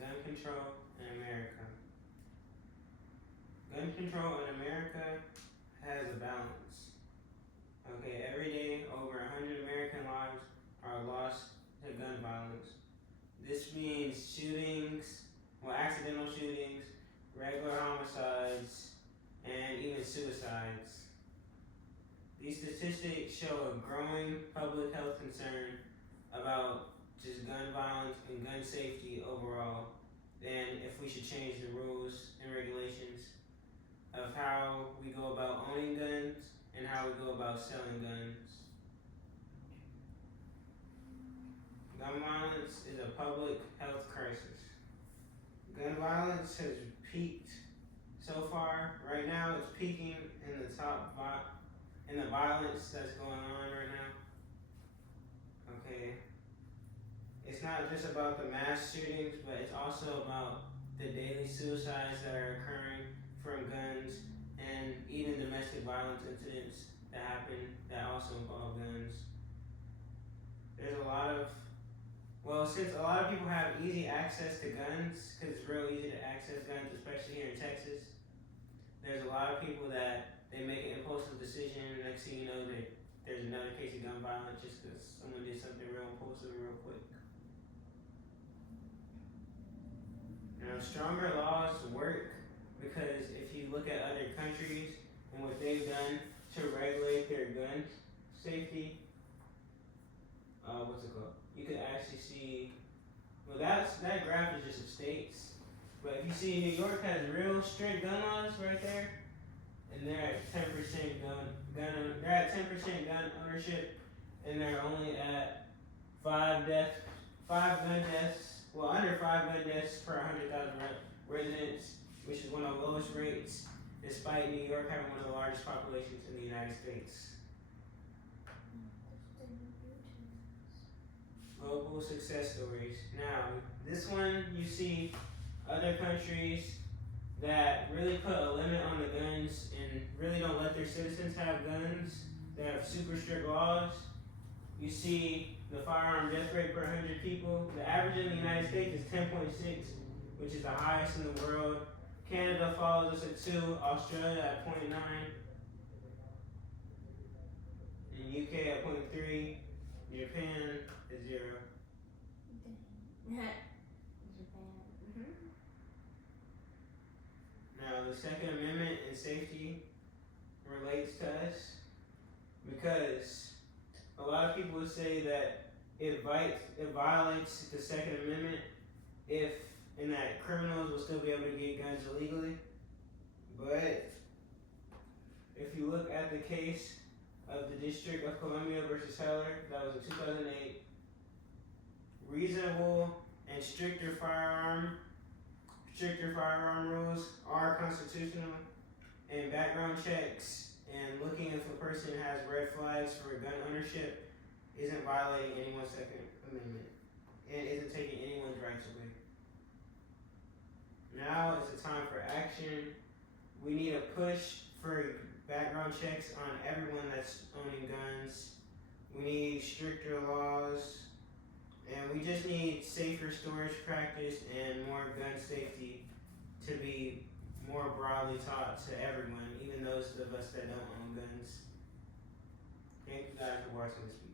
gun control in America. Gun control in America has a balance. Okay, every day over 100 American lives are lost to gun violence. This means shootings, accidental shootings, regular homicides, and even suicides. These statistics show a growing public health concern about just gun violence and gun safety overall, and if we should change the rules and regulations of how we go about owning guns and how we go about selling guns. Gun violence is a public health crisis. Gun violence has peaked so far. Right now, it's peaking in the the violence that's going on right now. Okay, it's not just about the mass shootings, but it's also about the daily suicides that are occurring from guns and even domestic violence incidents that happen that also involve guns. There's a lot of, since a lot of people have easy access to guns, because it's real easy to access guns, especially here in Texas, there's a lot of people that they make an impulsive decision, and next thing you know, there's another case of gun violence just because someone did something real impulsive real quick. Now, stronger laws work because if you look at other countries and what they've done to regulate their gun safety, you could actually see, that graph is just of states, but if you see New York has real strict gun laws right there, and they're at 10% they're at 10% gun ownership, and they're only at under 5 gun deaths per 100,000 residents, which is one of the lowest rates, despite New York having one of the largest populations in the United States. Global success stories. Now, this one you see other countries that really put a limit on the guns and really don't let their citizens have guns. They have super strict laws. You see the firearm death rate per 100 people. The average in the United States is 10.6, which is the highest in the world. Canada follows us at 2, Australia at 0.9, and UK at 0.3, Japan at 0. Now, the Second Amendment and safety relates to us because a lot of people would say that it violates the Second Amendment and that criminals will still be able to get guns illegally. But if you look at the case of the District of Columbia versus Heller, that was in 2008, reasonable and stricter firearm rules are constitutional, and background checks and looking if a person has red flags for gun ownership isn't violating anyone's Second Amendment and isn't taking anyone's rights away. Now is the time for action. We need a push for background checks on everyone that's owning guns. We need stricter laws. And we just need safer storage practice and more gun safety to be more broadly taught to everyone, even those of us that don't own guns. Thank you guys for watching this video.